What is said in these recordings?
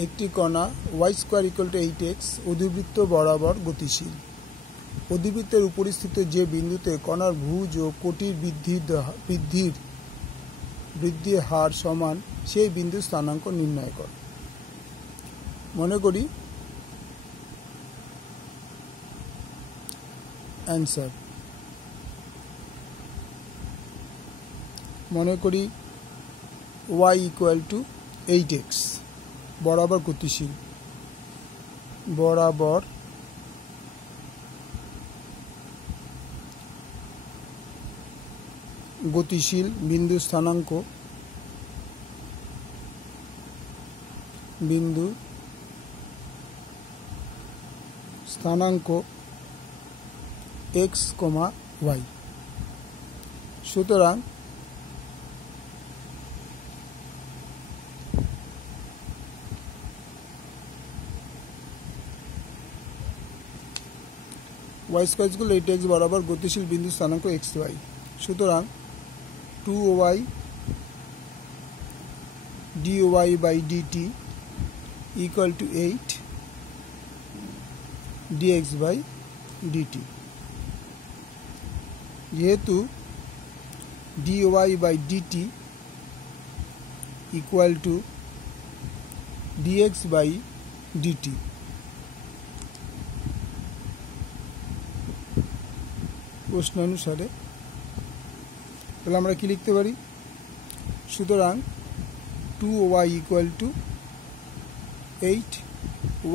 একটি কণা y square equal to 8x অধিবৃত্ত বরাবর গতিশীল। অধিবৃত্তের উপরিস্থিত যে বিন্দুতে কণার ভুজ ও কোটির বৃদ্ধির হার সমান সেই বিন্দুর স্থানাঙ্ক নির্ণয় কর। মনে করি অ্যান্সার, মনে করি y ইকুয়াল টু 8x বরাবর গতিশীল, বরাবর গতিশীল বিন্দু স্থানাঙ্ক x, y। সুতরাং y স্কয়ার ইকুয়াল 8x বরাবর গতিশীল বিন্দু স্থানাঙ্ক x, y। সুতরাং 2y dy by dt equal to 8 dx by dt। যেহেতু dy by dt equal to dx by dt, প্রশ্নানুসারে তাহলে আমরা কি লিখতে পারি? সুতরাং 2y equal to 8,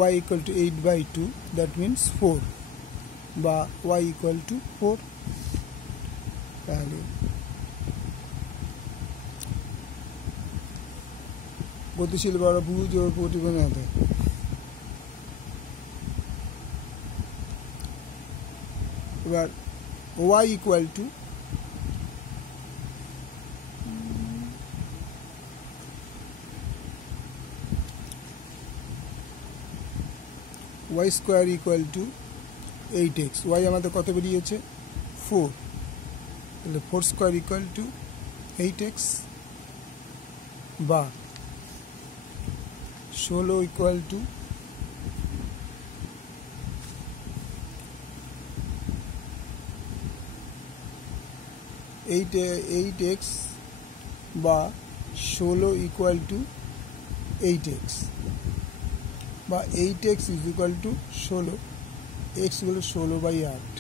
y equal to 8 by 2, that means 4, বা y equal to 4। তাহলে গতিশীল বরাবর ভুজ ও প্রতিবন্ধ হতে এবার y equal to y square equal to 8x, y আমাদের কত বেরিয়েছে? 4। তাহলে 4 স্কয়ার ইকুয়াল টু 8x, বা 16 ইকুয়াল টু 8x, বা 16 ইকুয়াল টু 8x, বা 8x is equal two 16, x হলো 16 by 8,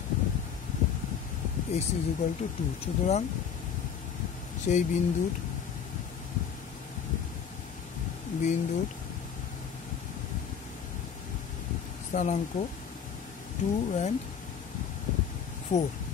x is equal to 2। সুতরাং সেই বিন্দুর স্থানাঙ্ক 2 and 4।